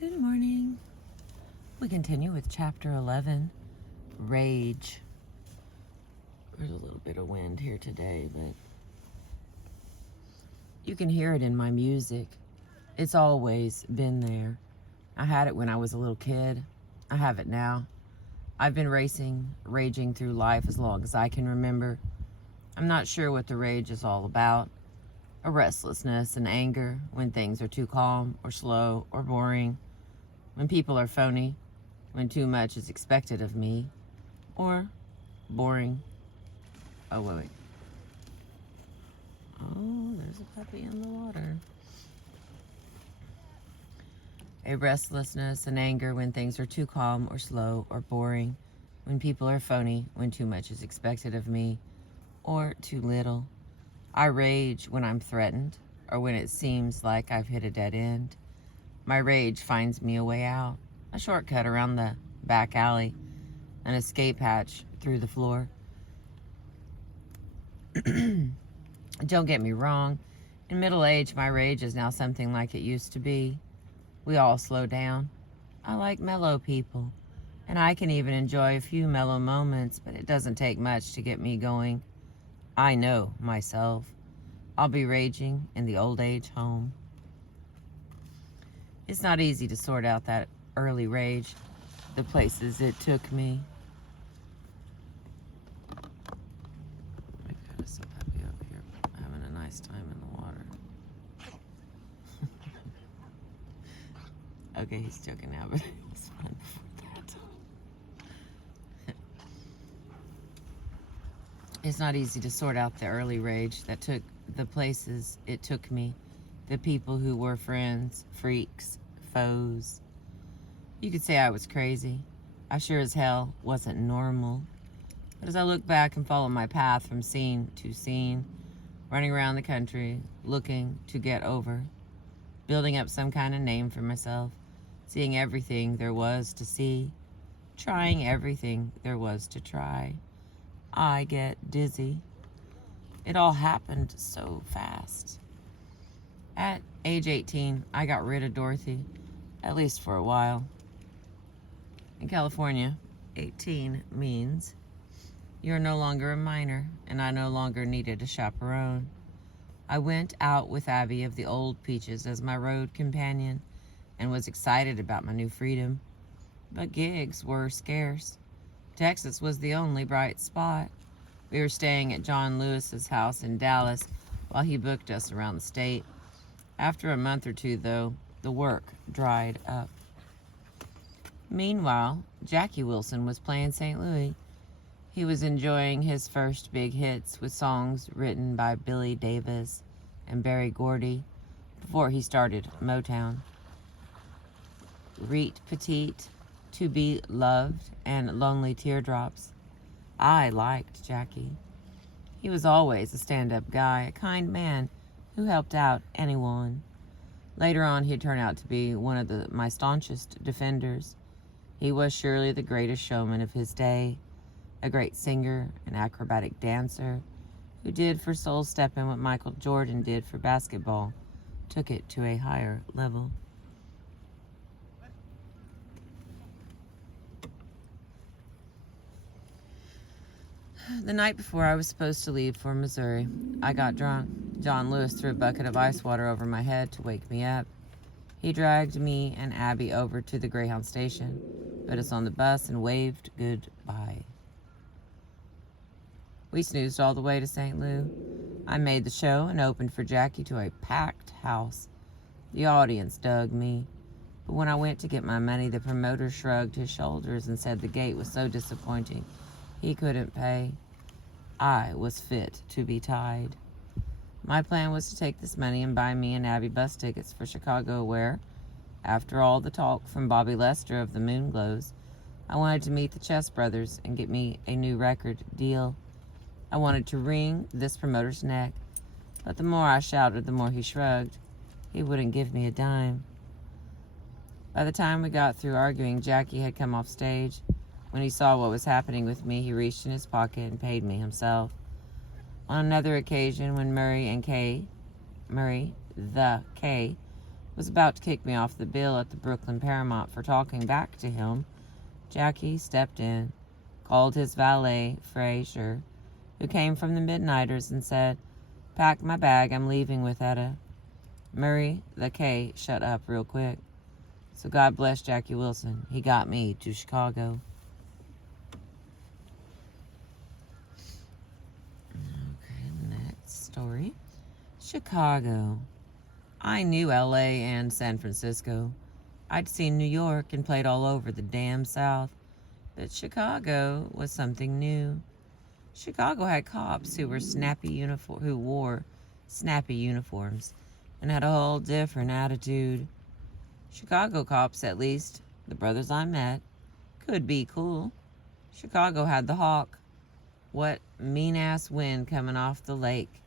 Good morning. We continue with chapter 11, Rage. There's a little bit of wind here today, but you can hear it in my music. It's always been there. I had it when I was a little kid. I have it now. I've been raging through life as long as I can remember. I'm not sure what the rage is all about. A restlessness and anger when things are too calm or slow or boring. When people are phony, when too much is expected of me, or boring. Oh, wait. Oh, there's a puppy in the water. A restlessness and anger when things are too calm or slow or boring. When people are phony, when too much is expected of me, or too little. I rage when I'm threatened, or when it seems like I've hit a dead end. My rage finds me a way out, a shortcut around the back alley, an escape hatch through the floor. Don't get me wrong, in middle age, my rage is now something like it used to be. We all slow down. I like mellow people, and I can even enjoy a few mellow moments, but it doesn't take much to get me going. I know myself. I'll be raging in the old age home. It's not easy to sort out that early rage, the places it took me. I've got some puppy over here having a nice time in the water. Okay, he's joking now, but it was fun before that. It's not easy to sort out the early rage that took the places it took me, the people who were friends, freaks, foes. You could say I was crazy. I sure as hell wasn't normal. But as I look back and follow my path from scene to scene, running around the country, looking to get over, building up some kind of name for myself, seeing everything there was to see, trying everything there was to try, I get dizzy. It all happened so fast. At age 18, I got rid of Dorothy, at least for a while. In California, 18 means you're no longer a minor, and I no longer needed a chaperone. I went out with Abby of the Old Peaches as my road companion and was excited about my new freedom. But gigs were scarce. Texas was the only bright spot. We were staying at John Lewis's house in Dallas while he booked us around the state. After a month or two, though, the work dried up. Meanwhile, Jackie Wilson was playing St. Louis. He was enjoying his first big hits with songs written by Billy Davis and Berry Gordy before he started Motown. Reet Petite, To Be Loved, and Lonely Teardrops. I liked Jackie. He was always a stand-up guy, a kind man who helped out anyone. Later on, he'd turn out to be one of my staunchest defenders. He was surely the greatest showman of his day, a great singer, an acrobatic dancer, who did for soul stepping what Michael Jordan did for basketball, took it to a higher level. The night before I was supposed to leave for Missouri, I got drunk. John Lewis threw a bucket of ice water over my head to wake me up. He dragged me and Abby over to the Greyhound station, put us on the bus, and waved goodbye. We snoozed all the way to St. Louis. I made the show and opened for Jackie to a packed house. The audience dug me. But when I went to get my money, the promoter shrugged his shoulders and said the gate was so disappointing he couldn't pay. I was fit to be tied. My plan was to take this money and buy me and Abby bus tickets for Chicago where, after all the talk from Bobby Lester of the Moonglows, I wanted to meet the Chess Brothers and get me a new record deal. I wanted to wring this promoter's neck, but the more I shouted, the more he shrugged. He wouldn't give me a dime. By the time we got through arguing, Jackie had come off stage. When he saw what was happening with me, he reached in his pocket and paid me himself. On another occasion, when Murray the K was about to kick me off the bill at the Brooklyn Paramount for talking back to him, Jackie stepped in, called his valet, Fraser, who came from the Midnighters, and said, "Pack my bag, I'm leaving with Etta." Murray, the K, shut up real quick. So God bless Jackie Wilson. He got me to Chicago. Okay, next story. Chicago. I knew LA and San Francisco. I'd seen New York and played all over the damn South. But Chicago was something new. Chicago had cops who wore snappy uniforms and had a whole different attitude. Chicago cops, at least, the brothers I met, could be cool. Chicago had the hawk. What mean-ass wind coming off the lake.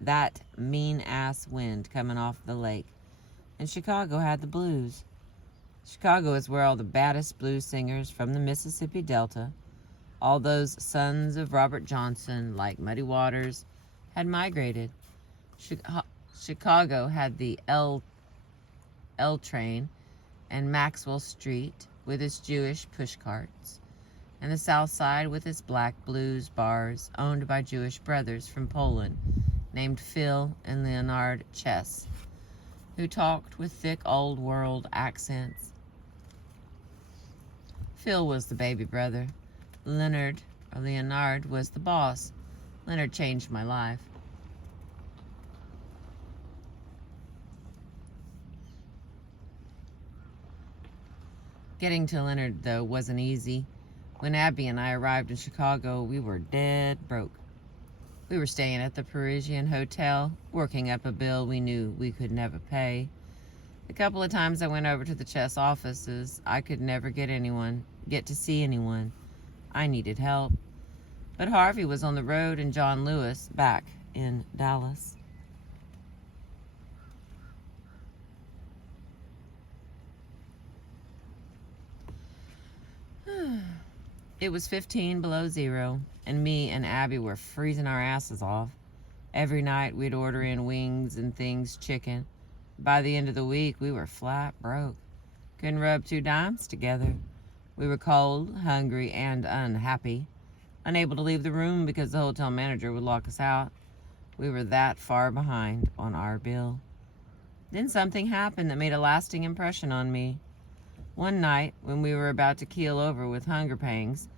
That mean-ass wind coming off the lake. And Chicago had the blues. Chicago is where all the baddest blues singers from the Mississippi Delta, all those sons of Robert Johnson, like Muddy Waters, had migrated. Chicago had the L train and Maxwell Street with its Jewish pushcarts, and the South Side with its black blues bars owned by Jewish brothers from Poland named Phil and Leonard Chess, who talked with thick old world accents. Phil was the baby brother. Leonard was the boss. Leonard changed my life. Getting to Leonard, though, wasn't easy. When Abby and I arrived in Chicago, we were dead broke. We were staying at the Parisian Hotel, working up a bill we knew we could never pay. The couple of times I went over to the Chess offices, I could never get to see anyone. I needed help. But Harvey was on the road and John Lewis back in Dallas. It was 15 below zero, and me and Abby were freezing our asses off. Every night we'd order in wings and things chicken. By the end of the week, we were flat broke. Couldn't rub 2 dimes together. We were cold, hungry, and unhappy. Unable to leave the room because the hotel manager would lock us out. We were that far behind on our bill. Then something happened that made a lasting impression on me. One night, when we were about to keel over with hunger pangs,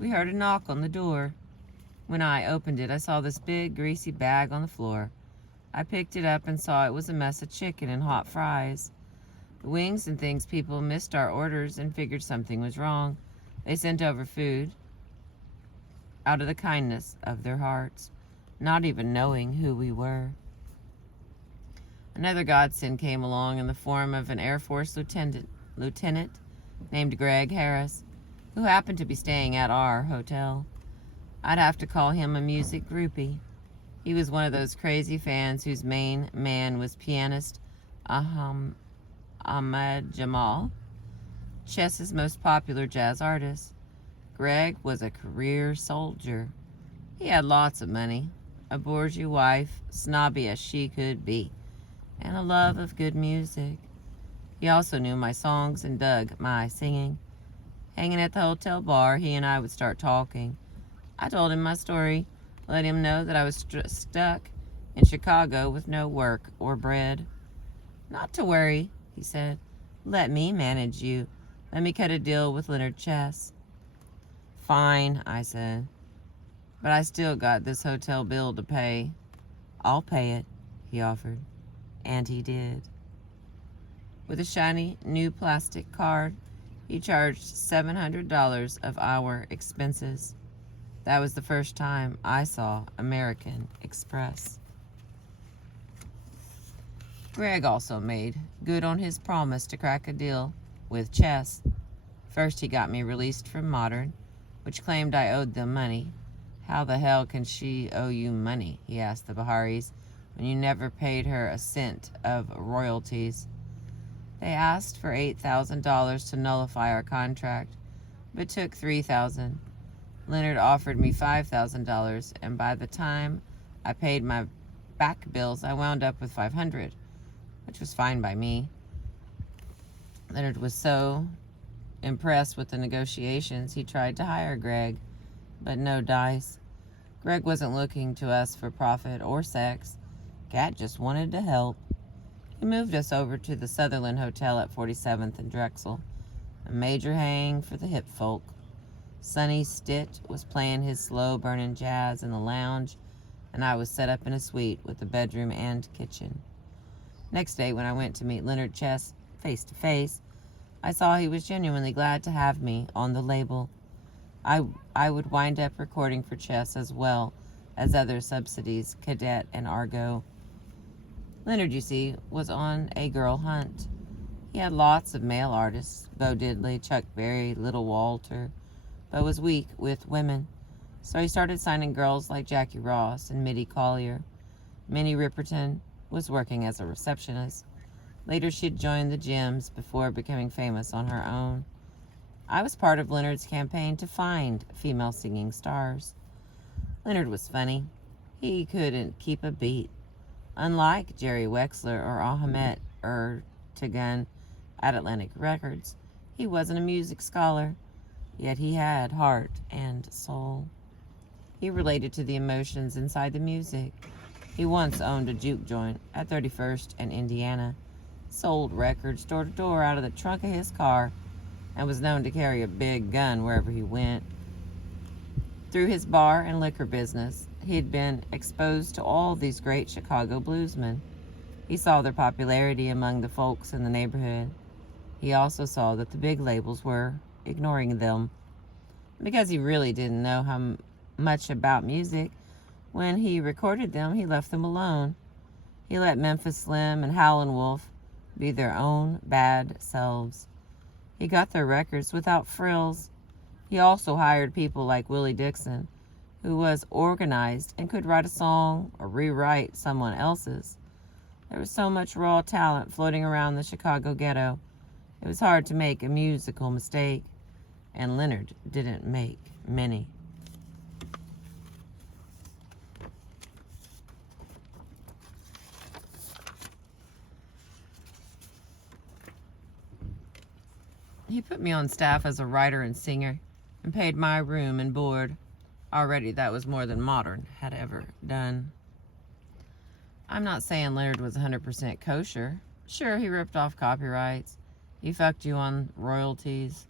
we heard a knock on the door. When I opened it, I saw this big, greasy bag on the floor. I picked it up and saw it was a mess of chicken and hot fries. The wings and things people missed our orders and figured something was wrong. They sent over food out of the kindness of their hearts, not even knowing who we were. Another godsend came along in the form of an Air Force lieutenant named Greg Harris, who happened to be staying at our hotel. I'd have to call him a music groupie. He was one of those crazy fans whose main man was pianist Ahmad Jamal, Chess's most popular jazz artist. Greg was a career soldier. He had lots of money, a bourgeois wife, snobby as she could be, and a love of good music. He also knew my songs and dug my singing. Hanging at the hotel bar, he and I would start talking. I told him my story, let him know that I was stuck in Chicago with no work or bread. "Not to worry," he said. "Let me manage you. Let me cut a deal with Leonard Chess." "Fine," I said. "But I still got this hotel bill to pay." "I'll pay it," he offered. And he did. With a shiny new plastic card, he charged $700 of our expenses. That was the first time I saw American Express. Greg also made good on his promise to crack a deal with Chess. First, he got me released from Modern, which claimed I owed them money. "How the hell can she owe you money?" he asked the Baharis, "when you never paid her a cent of royalties?" They asked for $8,000 to nullify our contract, but took $3,000. Leonard offered me $5,000, and by the time I paid my back bills, I wound up with $500, which was fine by me. Leonard was so impressed with the negotiations, he tried to hire Greg, but no dice. Greg wasn't looking to us for profit or sex. Cat just wanted to help. He moved us over to the Sutherland Hotel at 47th and Drexel, a major hang for the hip folk. Sonny Stitt was playing his slow-burning jazz in the lounge, and I was set up in a suite with a bedroom and kitchen. Next day, when I went to meet Leonard Chess face to face, I saw he was genuinely glad to have me on the label. I would wind up recording for Chess as well as other subsidies, Cadet and Argo. Leonard, you see, was on a girl hunt. He had lots of male artists, Bo Diddley, Chuck Berry, Little Walter, but was weak with women. So he started signing girls like Jackie Ross and Mitty Collier. Minnie Ripperton was working as a receptionist. Later she'd joined the Gems before becoming famous on her own. I was part of Leonard's campaign to find female singing stars. Leonard was funny. He couldn't keep a beat. Unlike Jerry Wexler or Ahmet Ertegun at Atlantic Records, he wasn't a music scholar, yet he had heart and soul. He related to the emotions inside the music. He once owned a juke joint at 31st and Indiana, sold records door to door out of the trunk of his car, and was known to carry a big gun wherever he went. Through his bar and liquor business, he had been exposed to all these great Chicago bluesmen. He saw their popularity among the folks in the neighborhood. He also saw that the big labels were ignoring them. Because he really didn't know how much about music, when he recorded them, he left them alone. He let Memphis Slim and Howlin' Wolf be their own bad selves. He got their records without frills. He also hired people like Willie Dixon, who was organized and could write a song or rewrite someone else's. There was so much raw talent floating around the Chicago ghetto. It was hard to make a musical mistake, and Leonard didn't make many. He put me on staff as a writer and singer and paid my room and board. Already that was more than Modern had ever done. I'm not saying Leonard was 100% kosher. Sure, he ripped off copyrights. He fucked you on royalties.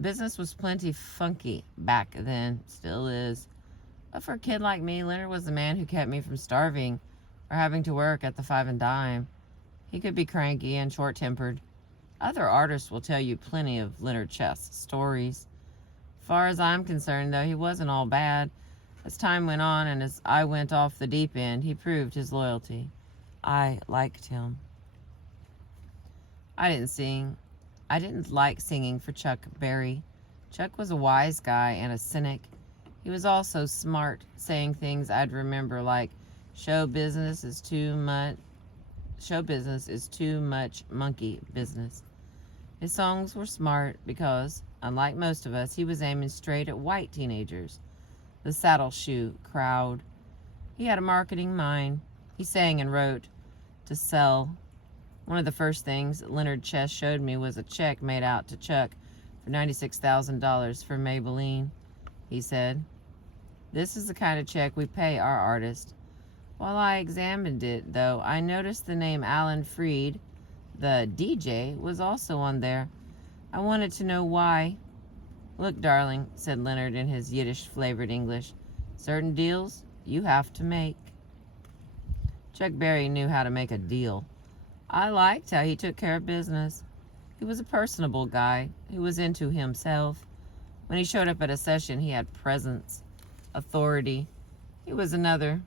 Business was plenty funky back then, still is. But for a kid like me, Leonard was the man who kept me from starving or having to work at the Five and Dime. He could be cranky and short-tempered. Other artists will tell you plenty of Leonard Chess stories. As far as I'm concerned, though, he wasn't all bad. As time went on and as I went off the deep end, he proved his loyalty. I liked him. I didn't like singing for Chuck Berry. Chuck was a wise guy and a cynic. He was also smart, saying things I'd remember like, show business is too much monkey business. His songs were smart because, unlike most of us, he was aiming straight at white teenagers, the saddle shoe crowd. He had a marketing mind. He sang and wrote to sell. One of the first things Leonard Chess showed me was a check made out to Chuck for $96,000 for Maybelline. He said, "This is the kind of check we pay our artists." While I examined it, though, I noticed the name Alan Freed, the DJ, was also on there. I wanted to know why. "Look, darling," said Leonard in his Yiddish-flavored English, "certain deals you have to make." Chuck Berry knew how to make a deal. I liked how he took care of business. He was a personable guy who was into himself. When he showed up at a session, he had presence, authority. He was another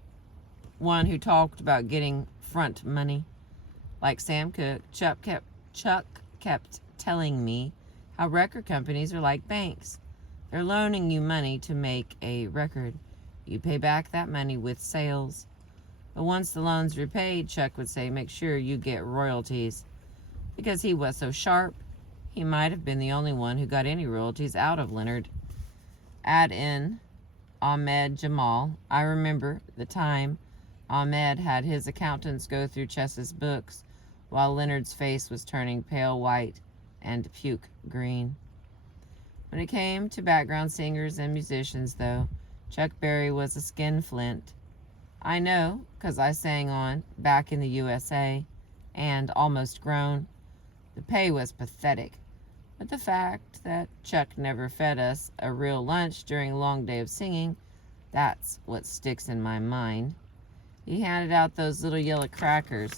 one who talked about getting front money. Like Sam Cooke, Chuck kept telling me how record companies are like banks. They're loaning you money to make a record. You pay back that money with sales. But once the loan's repaid, Chuck would say, make sure you get royalties. Because he was so sharp, he might have been the only one who got any royalties out of Leonard. Add in Ahmed Jamal. I remember the time Ahmed had his accountants go through Chess's books while Leonard's face was turning pale white and puke green. When it came to background singers and musicians, though, Chuck Berry was a skinflint. I know, 'cause I sang on Back in the USA and Almost Grown. The pay was pathetic, but the fact that Chuck never fed us a real lunch during a long day of singing, that's what sticks in my mind. He handed out those little yellow crackers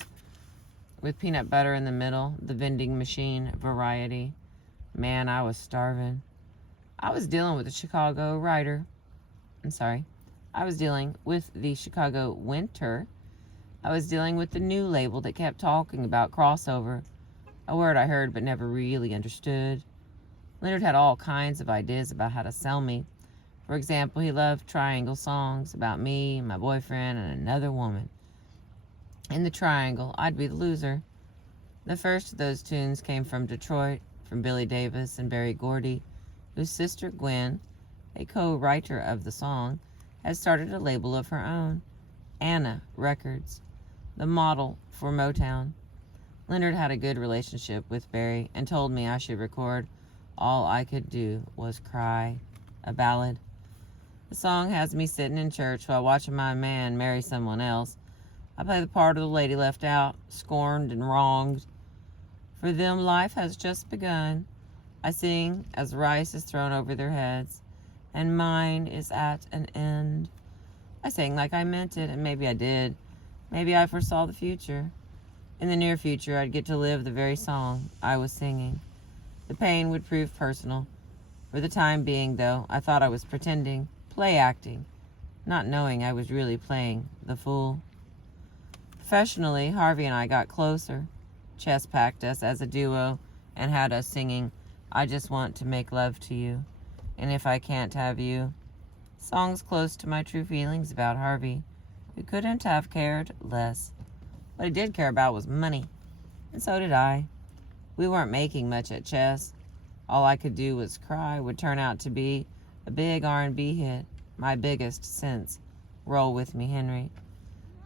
with peanut butter in the middle, the vending machine variety. Man, I was starving. I was dealing with the Chicago winter. I was dealing with the new label that kept talking about crossover, a word I heard but never really understood. Leonard had all kinds of ideas about how to sell me. For example, he loved triangle songs about me, my boyfriend, and another woman. In the triangle, I'd be the loser. The first of those tunes came from Detroit, from Billy Davis and Berry Gordy, whose sister Gwen, a co-writer of the song, had started a label of her own, Anna Records, the model for Motown. Leonard had a good relationship with Berry and told me I should record All I Could Do Was Cry, a ballad. The song has me sitting in church while watching my man marry someone else. I play the part of the lady left out, scorned and wronged. For them life has just begun. I sing as rice is thrown over their heads, and mine is at an end. I sang like I meant it, and maybe I did. Maybe I foresaw the future. In the near future, I'd get to live the very song I was singing. The pain would prove personal. For the time being, though, I thought I was pretending, play acting, not knowing I was really playing the fool. Professionally, Harvey and I got closer. Chess packed us as a duo and had us singing I Just Want to Make Love to You, and If I Can't Have You. Songs close to my true feelings about Harvey, who couldn't have cared less. What he did care about was money, and so did I. We weren't making much at chess. All I Could Do Was Cry would turn out to be a big R&B hit, my biggest since Roll With Me, Henry.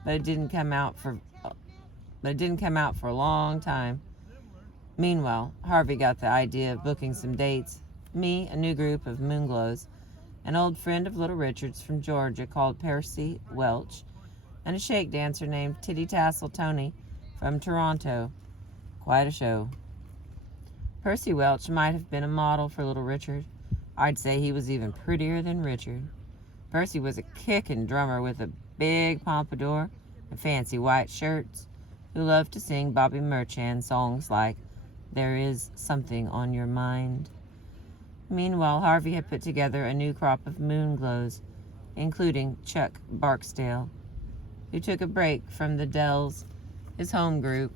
But it didn't come out for a long time. Meanwhile, Harvey got the idea of booking some dates. Me, a new group of Moonglows, an old friend of Little Richard's from Georgia called Percy Welch, and a shake dancer named Titty Tassel Tony from Toronto. Quite a show. Percy Welch might have been a model for Little Richard. I'd say he was even prettier than Richard. Percy was a kickin' drummer with a big pompadour and fancy white shirts, who loved to sing Bobby Merchant songs like There Is Something on Your Mind. Meanwhile, Harvey had put together a new crop of Moonglows, including Chuck Barksdale, who took a break from the Dells, his home group.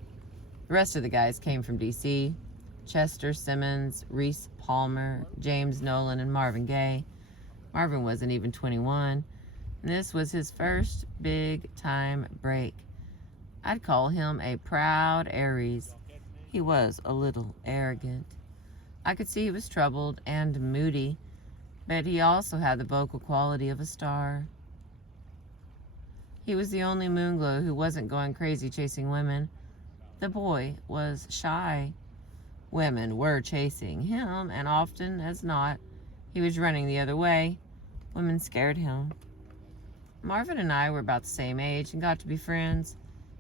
The rest of the guys came from D.C., Chester Simmons, Reese Palmer, James Nolan, and Marvin Gaye. Marvin wasn't even 21, and this was his first big-time break. I'd call him a proud Aries. He was a little arrogant. I could see he was troubled and moody, but he also had the vocal quality of a star. He was the only Moonglow who wasn't going crazy chasing women. The boy was shy. Women were chasing him, and often as not, he was running the other way. Women scared him. Marvin and I were about the same age and got to be friends.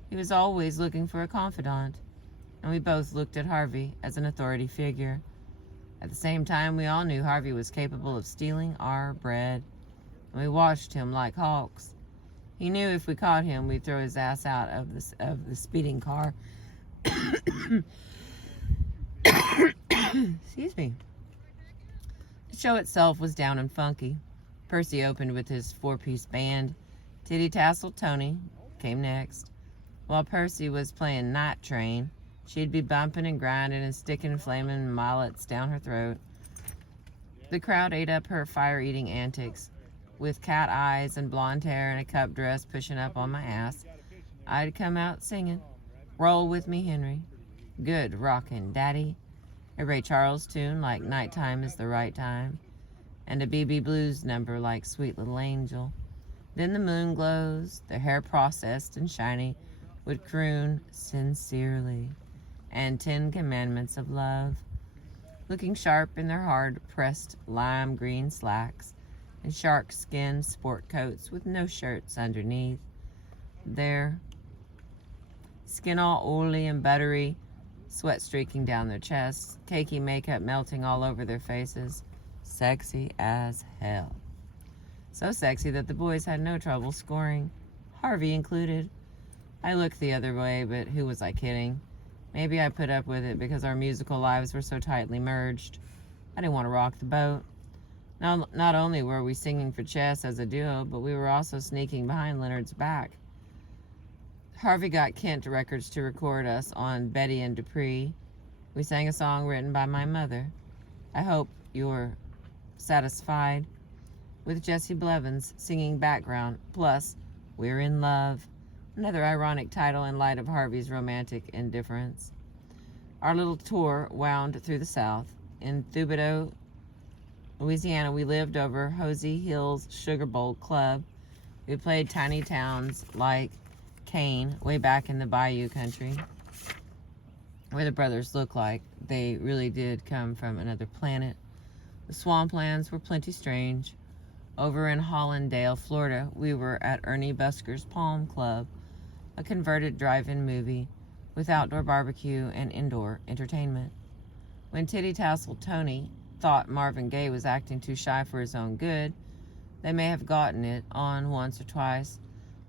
He was always looking for a confidant, and we both looked at Harvey as an authority figure. At the same time, we all knew Harvey was capable of stealing our bread, and we watched him like hawks. He knew if we caught him, we'd throw his ass out of the speeding car. Excuse me. The show itself was down and funky. Percy opened with his four-piece band. Titty Tassel Tony came next. While Percy was playing Night Train, she'd be bumping and grinding and sticking flaming mullets down her throat. The crowd ate up her fire-eating antics. With cat eyes and blonde hair and a cup dress pushing up on my ass, I'd come out singing, Roll With Me, Henry, Good Rockin' Daddy, a Ray Charles tune like Nighttime Is the Right Time, and a B.B. Blues number like Sweet Little Angel. Then the Moonglows, their hair processed and shiny, would croon sincerely, and 10 commandments of love, looking sharp in their hard-pressed lime green slacks and shark-skin sport coats with no shirts underneath. Their skin all oily and buttery, sweat streaking down their chests, cakey makeup melting all over their faces. Sexy as hell. So sexy that the boys had no trouble scoring, Harvey included. I looked the other way, but who was I kidding? Maybe I put up with it because our musical lives were so tightly merged. I didn't want to rock the boat. Not only were we singing for Chess as a duo, but we were also sneaking behind Leonard's back. Harvey got Kent Records to record us on Betty and Dupree. We sang a song written by my mother. I hope you're satisfied, with Jesse Blevins singing background, plus We're in Love, another ironic title in light of Harvey's romantic indifference. Our little tour wound through the South. In Thibodaux, Louisiana, we lived over Hosey Hill's Sugar Bowl Club. We played tiny towns like Kane, way back in the Bayou country, where the brothers look like they really did come from another planet. The swamplands were plenty strange. Over in Hollandale, Florida, we were at Ernie Busker's Palm Club, a converted drive-in movie with outdoor barbecue and indoor entertainment. When Titty Tassel Tony thought Marvin Gaye was acting too shy for his own good, they may have gotten it on once or twice,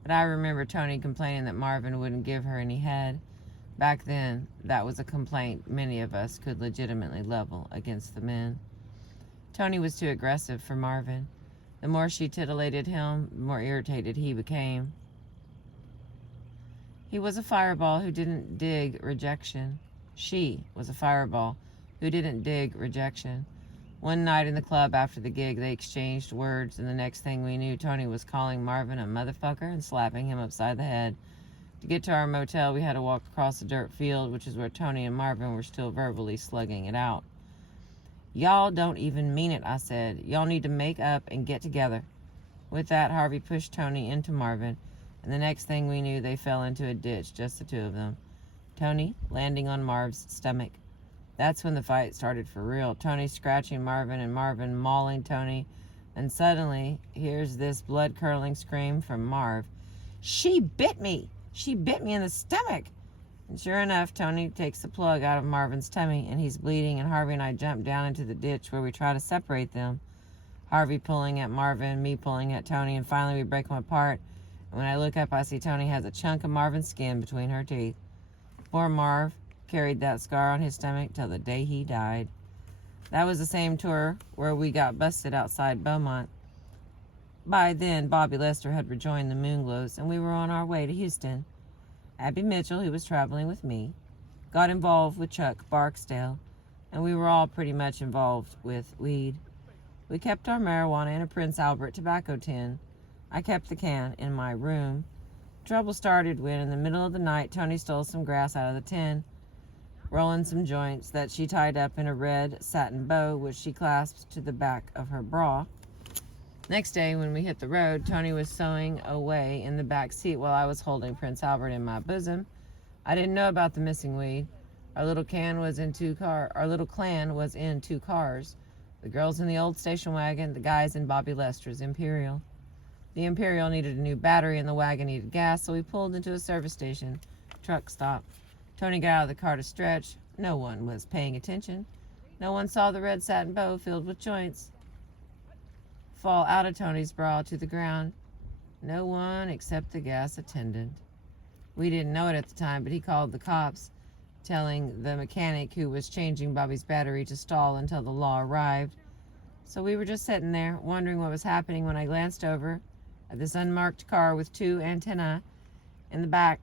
but I remember Tony complaining that Marvin wouldn't give her any head. Back then, that was a complaint many of us could legitimately level against the men. Tony was too aggressive for Marvin. The more she titillated him, the more irritated he became. He was a fireball who didn't dig rejection. She was a fireball who didn't dig rejection. One night in the club after the gig, they exchanged words, and the next thing we knew, Tony was calling Marvin a motherfucker and slapping him upside the head. To get to our motel, we had to walk across a dirt field, which is where Tony and Marvin were still verbally slugging it out. Y'all don't even mean it, I said. Y'all need to make up and get together. With that, Harvey pushed Tony into Marvin, and the next thing we knew, they fell into a ditch, just the two of them. Tony landing on Marv's stomach. That's when the fight started for real. Tony scratching Marvin and Marvin mauling Tony. And suddenly, here's this blood-curdling scream from Marv. She bit me! She bit me in the stomach! And sure enough, Tony takes the plug out of Marvin's tummy, and he's bleeding, and Harvey and I jump down into the ditch where we try to separate them. Harvey pulling at Marvin, me pulling at Tony, and finally we break them apart. And when I look up, I see Tony has a chunk of Marvin's skin between her teeth. Poor Marv carried that scar on his stomach till the day he died. That was the same tour where we got busted outside Beaumont. By then, Bobby Lester had rejoined the Moonglows, and we were on our way to Houston. Abby Mitchell, who was traveling with me, got involved with Chuck Barksdale, and we were all pretty much involved with weed. We kept our marijuana in a Prince Albert tobacco tin. I kept the can in my room. Trouble started when, in the middle of the night, Tony stole some grass out of the tin, rolling some joints that she tied up in a red satin bow, which she clasped to the back of her bra. Next day, when we hit the road, Tony was sewing away in the back seat while I was holding Prince Albert in my bosom. I didn't know about the missing weed. Our little clan was in two cars. The girls in the old station wagon, the guys in Bobby Lester's Imperial. The Imperial needed a new battery and the wagon needed gas, so we pulled into a service station. Truck stop. Tony got out of the car to stretch. No one was paying attention. No one saw the red satin bow filled with joints fall out of Tony's bra to the ground. No one except the gas attendant. We didn't know it at the time, but he called the cops, telling the mechanic who was changing Bobby's battery to stall until the law arrived. So we were just sitting there, wondering what was happening, when I glanced over at this unmarked car with two antennae in the back.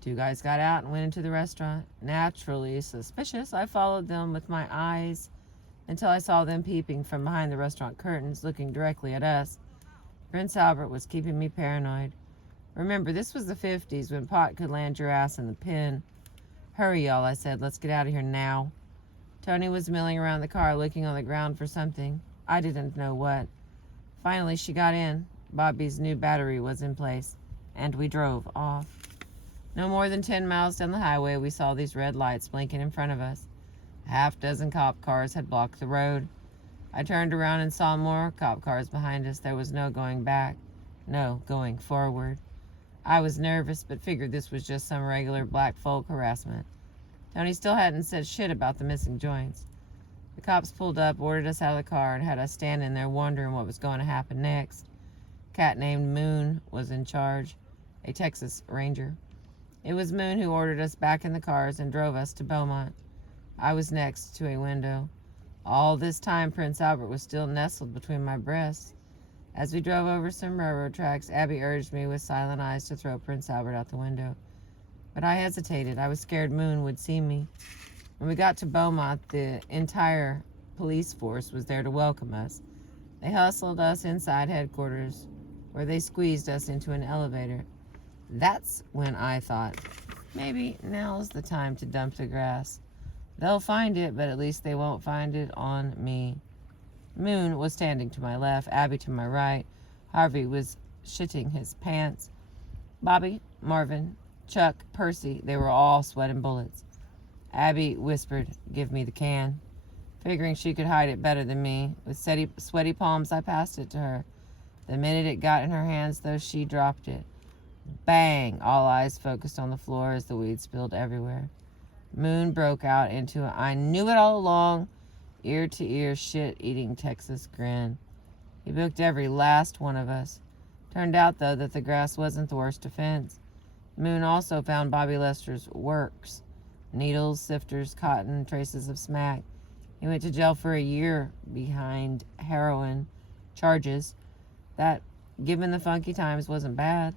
Two guys got out and went into the restaurant. Naturally suspicious, I followed them with my eyes until I saw them peeping from behind the restaurant curtains, looking directly at us. Prince Albert was keeping me paranoid. Remember, this was the 50s when pot could land your ass in the pen. Hurry, y'all, I said. Let's get out of here now. Tony was milling around the car, looking on the ground for something. I didn't know what. Finally, she got in. Bobby's new battery was in place, and we drove off. No more than 10 miles down the highway, we saw these red lights blinking in front of us. A half-dozen cop cars had blocked the road. I turned around and saw more cop cars behind us. There was no going back, no going forward. I was nervous, but figured this was just some regular black folk harassment. Tony still hadn't said shit about the missing joints. The cops pulled up, ordered us out of the car, and had us standing there wondering what was going to happen next. A cat named Moon was in charge, a Texas Ranger. It was Moon who ordered us back in the cars and drove us to Beaumont. I was next to a window. All this time, Prince Albert was still nestled between my breasts. As we drove over some railroad tracks, Abby urged me with silent eyes to throw Prince Albert out the window. But I hesitated. I was scared Moon would see me. When we got to Beaumont, the entire police force was there to welcome us. They hustled us inside headquarters, where they squeezed us into an elevator. That's when I thought, maybe now's the time to dump the grass. They'll find it, but at least they won't find it on me. Moon was standing to my left, Abby to my right. Harvey was shitting his pants. Bobby, Marvin, Chuck, Percy, they were all sweating bullets. Abby whispered, "Give me the can." Figuring she could hide it better than me, with sweaty palms I passed it to her. The minute it got in her hands, though, she dropped it. Bang! All eyes focused on the floor as the weed spilled everywhere. Moon broke out into a "I knew it all along," ear-to-ear shit-eating Texas grin. He booked every last one of us. Turned out, though, that the grass wasn't the worst offense. Moon also found Bobby Lester's works. Needles, sifters, cotton, traces of smack. He went to jail for a year behind heroin charges. That, given the funky times, wasn't bad.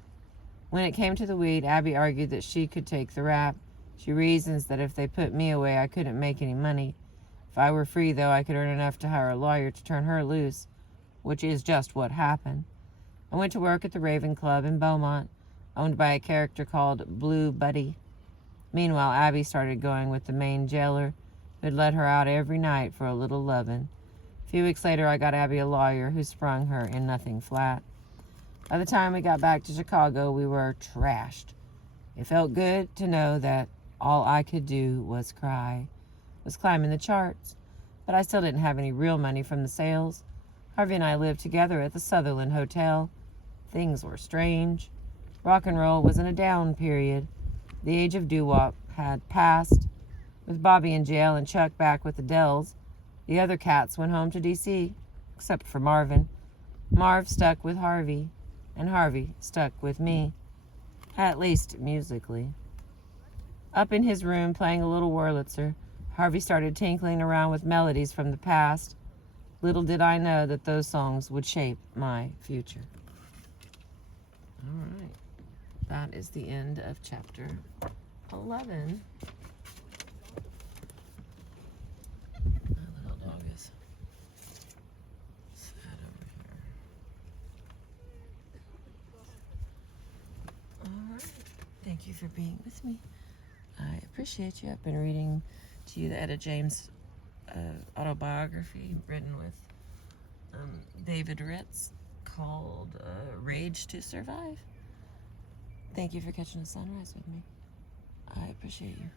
When it came to the weed, Abby argued that she could take the rap. She reasons that if they put me away, I couldn't make any money. If I were free, though, I could earn enough to hire a lawyer to turn her loose, which is just what happened. I went to work at the Raven Club in Beaumont, owned by a character called Blue Buddy. Meanwhile, Abby started going with the main jailer, who'd let her out every night for a little lovin'. A few weeks later, I got Abby a lawyer who sprung her in nothing flat. By the time we got back to Chicago, we were trashed. It felt good to know that all I could do was cry. Was climbing the charts, but I still didn't have any real money from the sales. Harvey and I lived together at the Sutherland Hotel. Things were strange. Rock and roll was in a down period. The age of doo-wop had passed. With Bobby in jail and Chuck back with the Dells, the other cats went home to D.C., except for Marvin. Marv stuck with Harvey, and Harvey stuck with me, at least musically. Up in his room, playing a little Wurlitzer, Harvey started tinkling around with melodies from the past. Little did I know that those songs would shape my future. All right. That is the end of chapter 11. My little dog is sad over here. All right. Thank you for being with me. I appreciate you. I've been reading to you the Etta James autobiography written with David Ritz called Rage to Survive. Thank you for catching the sunrise with me. I appreciate you.